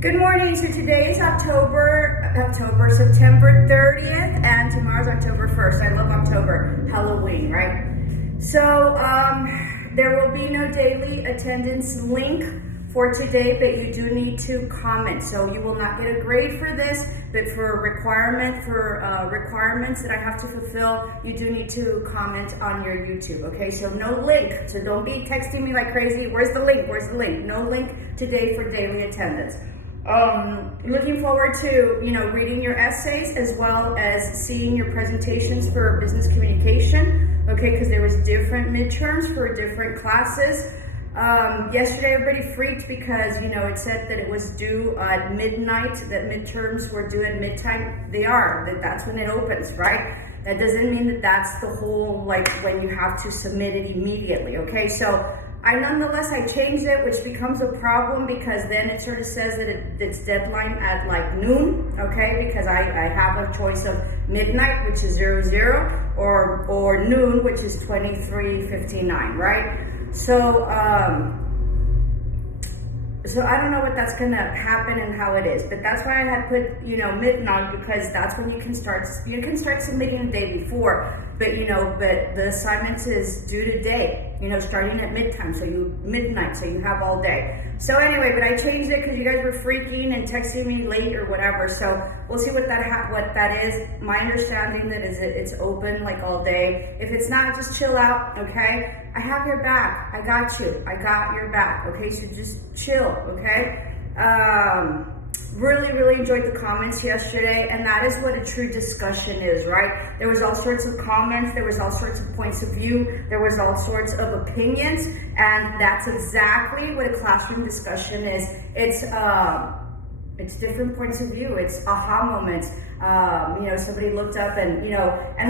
Good morning. So today is September 30th, and tomorrow's October 1st. I love October, Halloween, right? So there will be no daily attendance link for today, but you do need to comment. So you will not get a grade for this, but for requirements that I have to fulfill, you do need to comment on your YouTube. Okay, so no link. So don't be texting me like crazy. Where's the link? Where's the link? No link today for daily attendance. Looking forward to reading your essays as well as seeing your presentations for business communication. Okay, because there was different midterms for different classes. Yesterday everybody freaked because it said that it was due at midnight, that midterms were due at midtime. They are, that's when it opens, right? That doesn't mean that that's the whole, when you have to submit it immediately. Okay, so I changed it, which becomes a problem because then it sort of says that it's deadline at noon, okay? Because I have a choice of midnight, which is 00, or noon, which is 23:59, right? So I don't know what that's gonna happen and how it is, but that's why I had put midnight, because that's when you can start submitting the day before, but the assignments is due today, starting at midnight, so you have all day. So anyway, but I changed it because you guys were freaking and texting me late or whatever. So we'll see what that is. My understanding that is it's open all day. If it's not, just chill out, okay? I have your back. I got you. I got your back. Okay, so just chill, okay? Really enjoyed the comments yesterday, and that is what a true discussion is, right? There was all sorts of comments, there was all sorts of points of view, there was all sorts of opinions, and that's exactly what a classroom discussion is. It's different points of view. It's aha moments. Somebody looked up and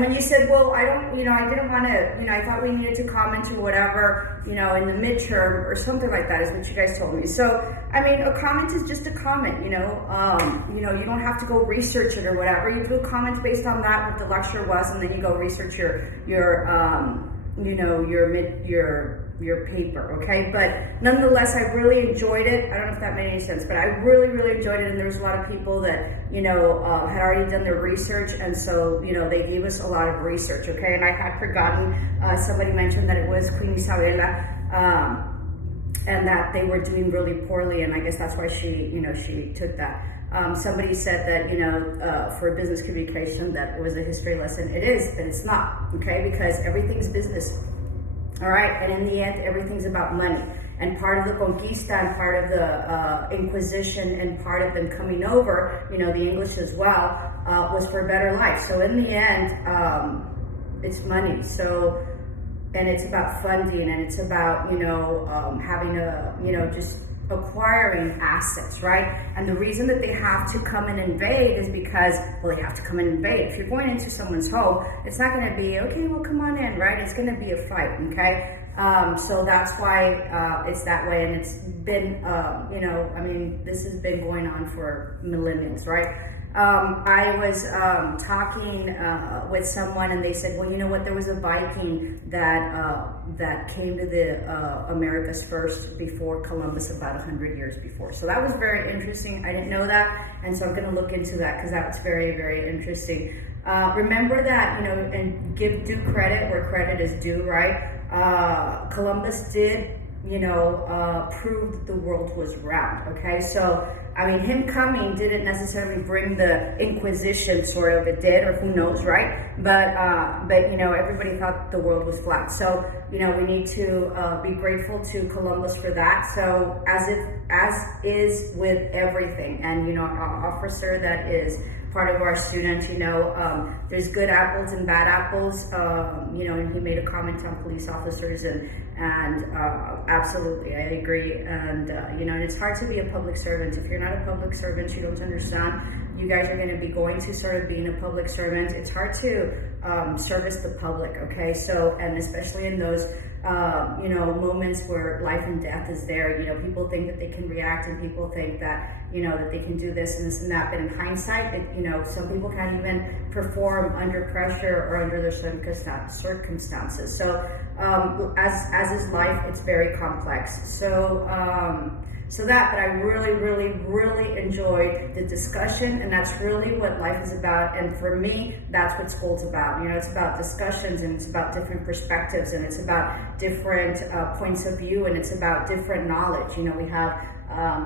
when you said, well, I didn't want to, I thought we needed to comment or whatever, in the midterm or something like that is what you guys told me. So, a comment is just a comment, you don't have to go research it or whatever. You do a comment based on that, what the lecture was, and then you go research your paper, okay? But nonetheless, I really enjoyed it. I don't know if that made any sense, but I really enjoyed it, and there was a lot of people that, had already done their research, and so, they gave us a lot of research, okay? And I had forgotten, somebody mentioned that it was Queen Isabella, and that they were doing really poorly, and I guess that's why she took that. Somebody said that, for business communication, that it was a history lesson. It is, but it's not, okay? Because everything's business. All right, and in the end, everything's about money. And part of the conquista and part of the Inquisition and part of them coming over, the English as well, was for a better life. So in the end, it's money. So, and it's about funding, and it's about, having just acquiring assets, right? And the reason that they have to come and invade is because, well, they have to come and invade. If you're going into someone's home, it's not going to be, okay, well, come on in, right? It's going to be a fight, okay? So that's why it's that way. And it's been, this has been going on for millennials, right? I was talking with someone, and they said, well, you know what? There was a Viking that came to the Americas first before Columbus, about 100 years before. So that was very interesting. I didn't know that, and so I'm going to look into that because that was very interesting. Remember that, and give due credit where credit is due, right? Columbus did proved that the world was round, okay? So, him coming didn't necessarily bring the Inquisition, sort of, it did, or who knows, right? But everybody thought the world was flat. So, we need to be grateful to Columbus for that. So, as is with everything, and, our officer that is part of our students, there's good apples and bad apples, and he made a comment on police officers, and absolutely, I agree, and and it's hard to be a public servant. If you're not a public servant, you don't understand. You guys are going to be going to sort of being a public servant. It's hard to service the public, okay? So, and especially in those moments where life and death is there, people think that they can react, and people think that, that they can do this and this and that, but in hindsight, some people can't even perform under pressure or under their circumstances. So, as is life, it's very complex. So, So that, but I really, really, really enjoyed the discussion, and that's really what life is about. And for me, that's what school's about. You know, it's about discussions, and it's about different perspectives, and it's about different points of view, and it's about different knowledge. You know, we have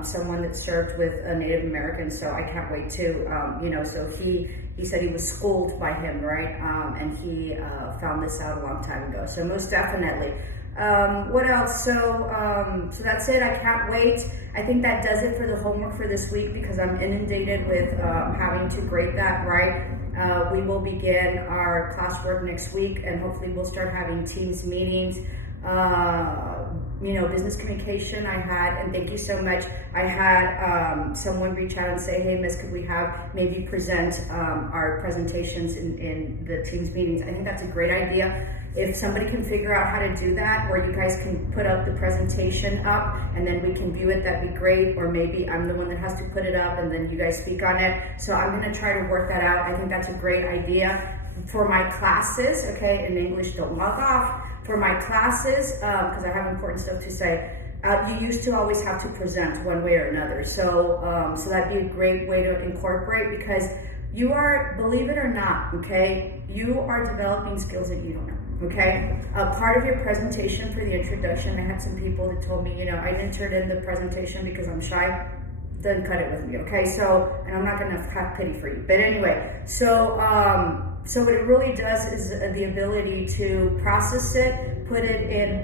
someone that served with a Native American, so I can't wait to, you know, so he said he was schooled by him, right? And he found this out a long time ago. So most definitely. What else? So that's it. I can't wait. I think that does it for the homework for this week, because I'm inundated with having to grade that, right? We will begin our classwork next week, and hopefully we'll start having Teams meetings. You know, business communication I had, and thank you so much. I had someone reach out and say, hey, Miss, could we have maybe present our presentations in the Teams meetings? I think that's a great idea. If somebody can figure out how to do that, where you guys can put up the presentation up and then we can view it, that'd be great. Or maybe I'm the one that has to put it up and then you guys speak on it. So I'm gonna try to work that out. I think that's a great idea. For my classes, okay, in English, don't log off. For my classes, because I have important stuff to say, you used to always have to present one way or another. So, so that'd be a great way to incorporate, because you are, believe it or not, okay, you are developing skills that you don't know, okay? Part of your presentation for the introduction, I had some people that told me, you know, I didn't turn in the presentation because I'm shy. Then cut it with me, okay? So, and I'm not gonna have pity for you. But anyway, so what it really does is the ability to process it, put it in,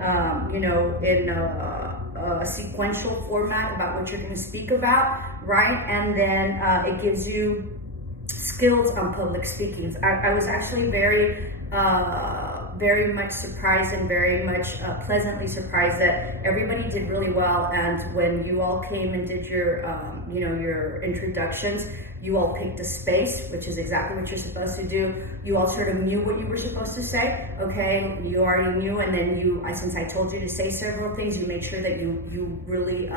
you know, in a sequential format about what you're gonna speak about, right? And then it gives you skills on public speaking. I was actually very much surprised and very much pleasantly surprised that everybody did really well. And when you all came and did your, you know, your introductions, you all picked a space, which is exactly what you're supposed to do. You all sort of knew what you were supposed to say, okay? You already knew, and then you, since I told you to say several things, you made sure that you really,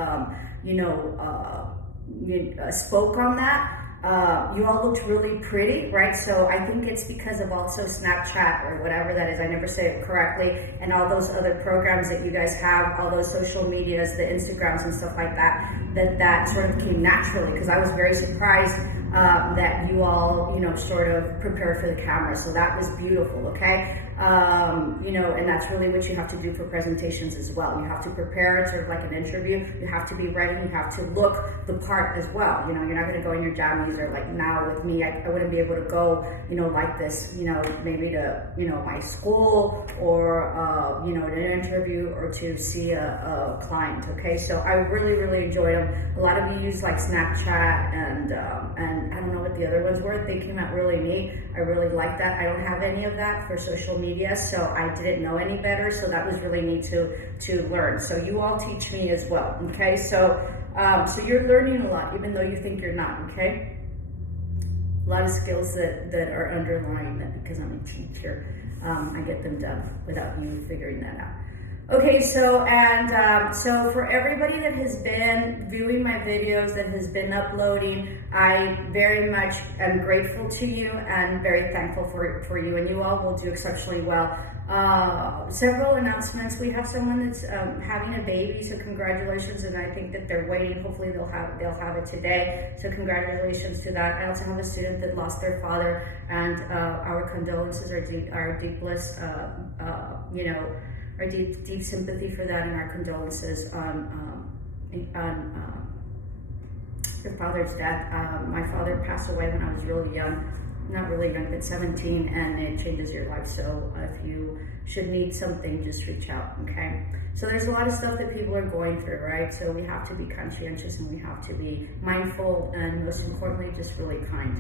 you know, spoke on that. You all looked really pretty, right? So I think it's because of also Snapchat or whatever that is, I never say it correctly, and all those other programs that you guys have, all those social medias, the Instagrams and stuff like that, that sort of came naturally, because I was very surprised that you all, you know, sort of prepared for the camera. So that was beautiful, okay? You know, and that's really what you have to do for presentations as well. You have to prepare sort of like an interview. You have to be ready. You have to look the part as well. You know, you're not going to go in your jammies, or like now with me, I wouldn't be able to go, you know, like this, you know, maybe to, you know, my school, or, you know, an interview, or to see a client, okay? So I really, really enjoyed them. A lot of you use like Snapchat, and I don't know what the other ones were. They came out really neat. I really like that. I don't have any of that for social media, so I didn't know any better. So that was really neat to learn. So you all teach me as well, okay? So so you're learning a lot, even though you think you're not, okay? A lot of skills that are underlying that, because I'm a teacher, I get them done without you figuring that out. Okay, so so for everybody that has been viewing my videos, that has been uploading, I very much am grateful to you and very thankful for you, and you all will do exceptionally well. Several announcements. We have someone that's having a baby, so congratulations, and I think that they're waiting. Hopefully they'll have it today, so congratulations to that. I also have a student that lost their father, and our condolences, our deepest, you know, our deep sympathy for that, and our condolences on your father's death. My father passed away when I was really young, not really young, but 17, and it changes your life. So if you should need something, just reach out, okay? So there's a lot of stuff that people are going through, right? So we have to be conscientious, and we have to be mindful, and most importantly, just really kind.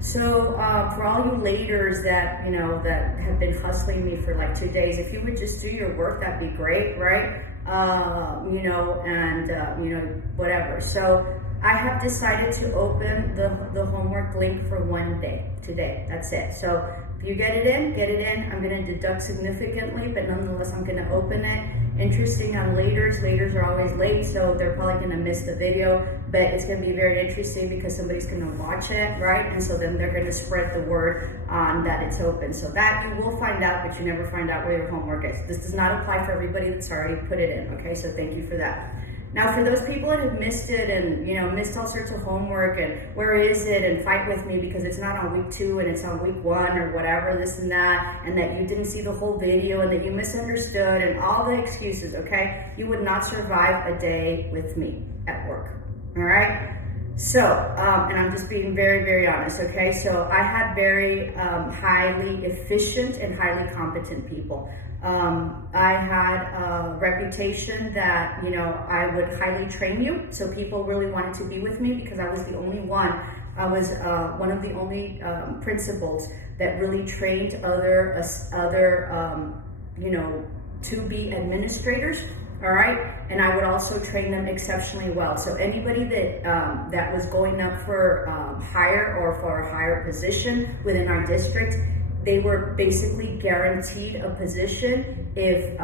So for all you laters that, you know, that have been hustling me for like 2 days, if you would just do your work, that'd be great, right? You know, and you know, whatever. So I have decided to open the homework link for 1 day today. That's it. So if you get it in, get it in. I'm going to deduct significantly, but nonetheless, I'm going to open it. Interesting on laters. Laters are always late, so they're probably going to miss the video, but it's going to be very interesting because somebody's going to watch it, right? And so then they're going to spread the word on that it's open. So that you will find out, but you never find out where your homework is. This does not apply for everybody that's already put it in, okay? So thank you for that. Now, for those people that have missed it and, missed all sorts of homework and where is it and fight with me because it's not on week 2 and it's on week 1 or whatever, this and that, and that you didn't see the whole video and that you misunderstood and all the excuses, okay? You would not survive a day with me at work, all right? So, and I'm just being very, very honest, okay? So I had very highly efficient and highly competent people. I had a reputation that, I would highly train you. So people really wanted to be with me because I was the only one. I was one of the only principals that really trained other to be administrators. All right, and I would also train them exceptionally well. So anybody that was going up for hire or for a higher position within our district, they were basically guaranteed a position if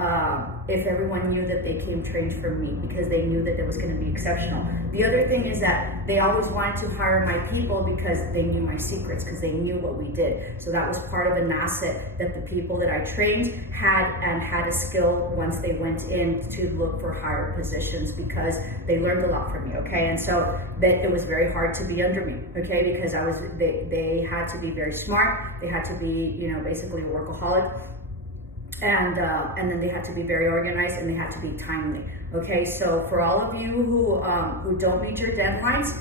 everyone knew that they came trained from me because they knew that it was going to be exceptional. The other thing is that they always wanted to hire my people because they knew my secrets, because they knew what we did. So that was part of an asset that the people that I trained had a skill once they went in to look for higher positions because they learned a lot from me, okay? And so it was very hard to be under me, okay? Because they had to be very smart, they had to be, basically a workaholic. And then they had to be very organized and they had to be timely. Okay, so for all of you who don't meet your deadlines,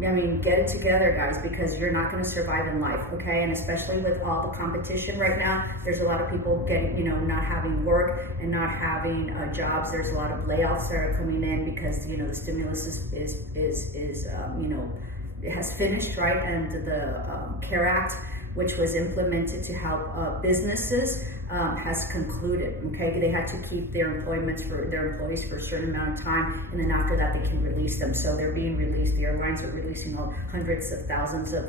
get it together, guys, because you're not going to survive in life. Okay, and especially with all the competition right now, there's a lot of people getting, not having work and not having jobs. There's a lot of layoffs that are coming in because the stimulus is it has finished, right? And the CARE Act, which was implemented to help businesses, has concluded. Okay, they had to keep their employees for a certain amount of time, and then after that they can release them. So they're being released. The airlines are releasing hundreds of thousands of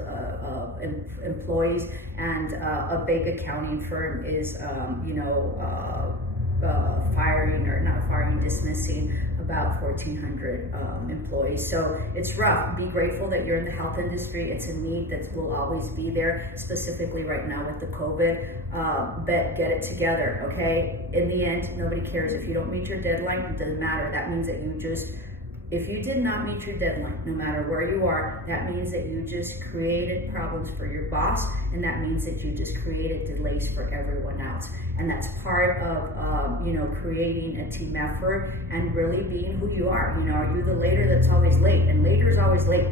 employees, and a big accounting firm is, dismissing about 1,400 employees. So it's rough. Be grateful that you're in the health industry. It's a need that will always be there, specifically right now with the COVID. But get it together, okay? In the end, nobody cares. If you don't meet your deadline, it doesn't matter. That means that if you did not meet your deadline, no matter where you are, that means that you just created problems for your boss, and that means that you just created delays for everyone else. And that's part of, creating a team effort and really being who you are. Are you the later that's always late? And later is always late.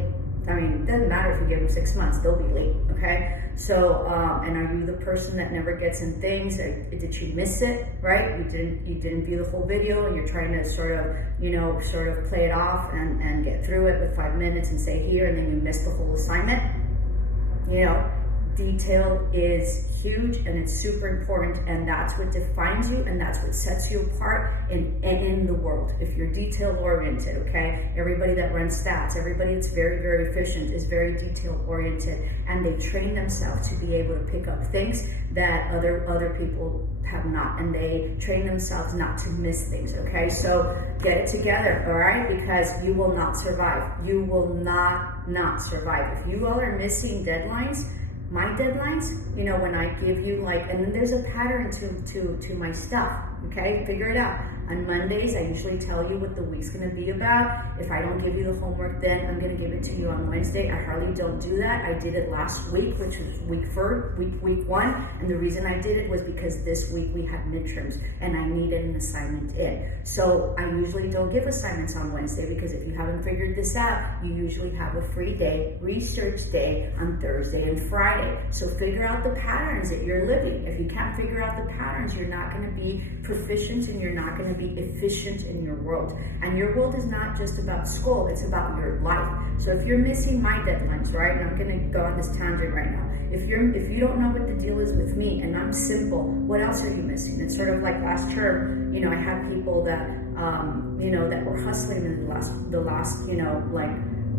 It doesn't matter if you give them 6 months, they'll be late, okay? So, and are you the person that never gets in things? Did you miss it, right? You didn't view the whole video and you're trying to sort of play it off and get through it with 5 minutes and say here, and then you miss the whole assignment. Detail is huge and it's super important, and that's what defines you and that's what sets you apart in the world. If you're detail oriented, okay? Everybody that runs stats, everybody that's very, very efficient is very detail oriented, and they train themselves to be able to pick up things that other people have not, and they train themselves not to miss things, okay? So get it together, all right? Because you will not survive. You will not survive. If you all are missing deadlines, my deadlines, when I give you and then there's a pattern to my stuff, okay? Figure it out. On Mondays, I usually tell you what the week's gonna be about. If I don't give you the homework then, I'm gonna give it to you on Wednesday. I hardly don't do that. I did it last week, which was week 1, and the reason I did it was because this week we had midterms and I needed an assignment in. So I usually don't give assignments on Wednesday because if you haven't figured this out, you usually have a free day, research day on Thursday and Friday. So figure out the patterns that you're living. If you can't figure out the patterns, you're not gonna be proficient and you're not gonna be efficient in your world. And your world is not just about school, it's about your life. So if you're missing my deadlines, right, and I'm gonna go on this tangent right now, if you don't know what the deal is with me and I'm simple, what else are you missing? It's sort of like last term, I had people that that were hustling in the last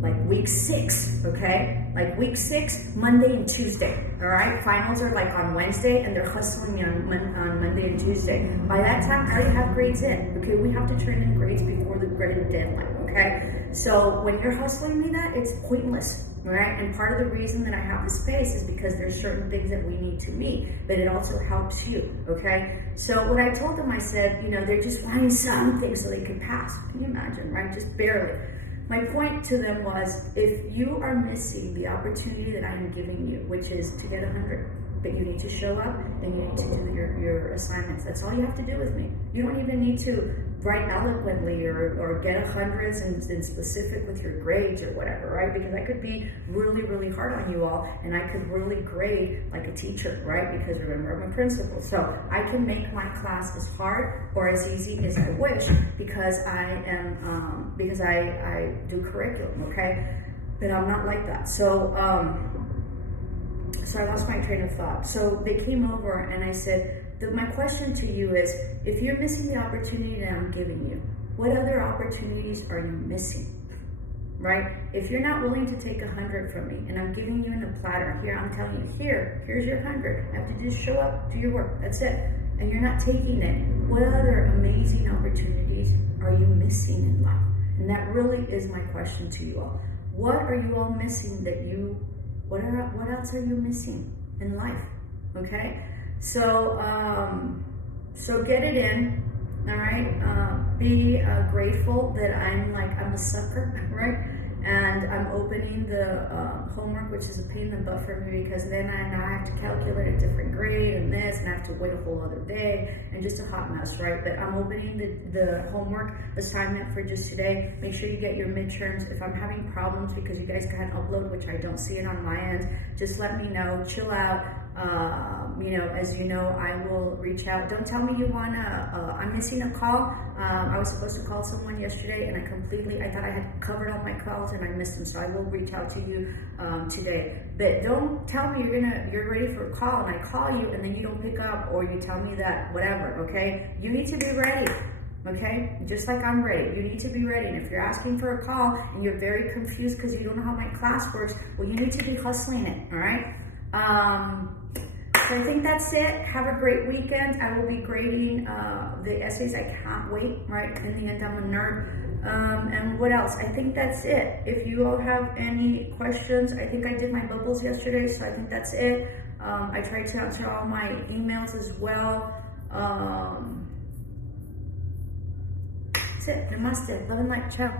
like week 6, okay? Like week 6, Monday and Tuesday, all right? Finals are like on Wednesday and they're hustling me on Monday and Tuesday. By that time, I already have grades in, okay? We have to turn in grades before the grade deadline, okay? So when you're hustling me that, it's pointless. right? And part of the reason that I have this space is because there's certain things that we need to meet, but it also helps you, okay? So what I told them, I said, you know, they're just wanting something so they can pass. Can you imagine, right? Just barely. My point to them was, if you are missing the opportunity that I am giving you, which is to get 100, but you need to show up and you need to do your assignments. That's all you have to do with me. You don't even need to write eloquently or get 100s and specific with your grades or whatever, right? Because I could be really, really hard on you all, and I could really grade like a teacher, right? Because remember, I'm a principal. So I can make my class as hard or as easy as I wish because I am, because I do curriculum, okay? But I'm not like that. So I lost my train of thought. So they came over and I said, my question to you is, if you're missing the opportunity that I'm giving you, what other opportunities are you missing? Right? If you're not willing to take 100 from me and I'm giving you in a platter, here, I'm telling you, here's your 100. I have to just show up, do your work, that's it. And you're not taking it, what other amazing opportunities are you missing in life? And that really is my question to you all. What are you all missing what else are you missing in life? Okay? So get it in, all right? Be grateful that I'm a sucker, right? And I'm opening the homework, which is a pain in the butt for me because then I have to calculate a different grade and this, and I have to wait a whole other day, and just a hot mess, right? But I'm opening the homework assignment for just today. Make sure you get your midterms. If I'm having problems because you guys can't upload, which I don't see it on my end, just let me know. Chill out. You know, as you know, I will reach out. Don't tell me you I'm missing a call. I was supposed to call someone yesterday and I thought I had covered all my calls and I missed them. So I will reach out to you today. But don't tell me you're ready for a call and I call you and then you don't pick up, or you tell me that whatever, okay? You need to be ready. Okay, just like I'm ready. You need to be ready. And if you're asking for a call and you're very confused because you don't know how my class works, well, you need to be hustling it, all right? So I think that's it. Have a great weekend. I will be grading the essays. I can't wait, right? In the end, I'm a nerd. And what else? I think that's it. If you all have any questions, I think I did my bubbles yesterday, so I think that's it. I tried to answer all my emails as well. That's it. Namaste. Love and light. Ciao.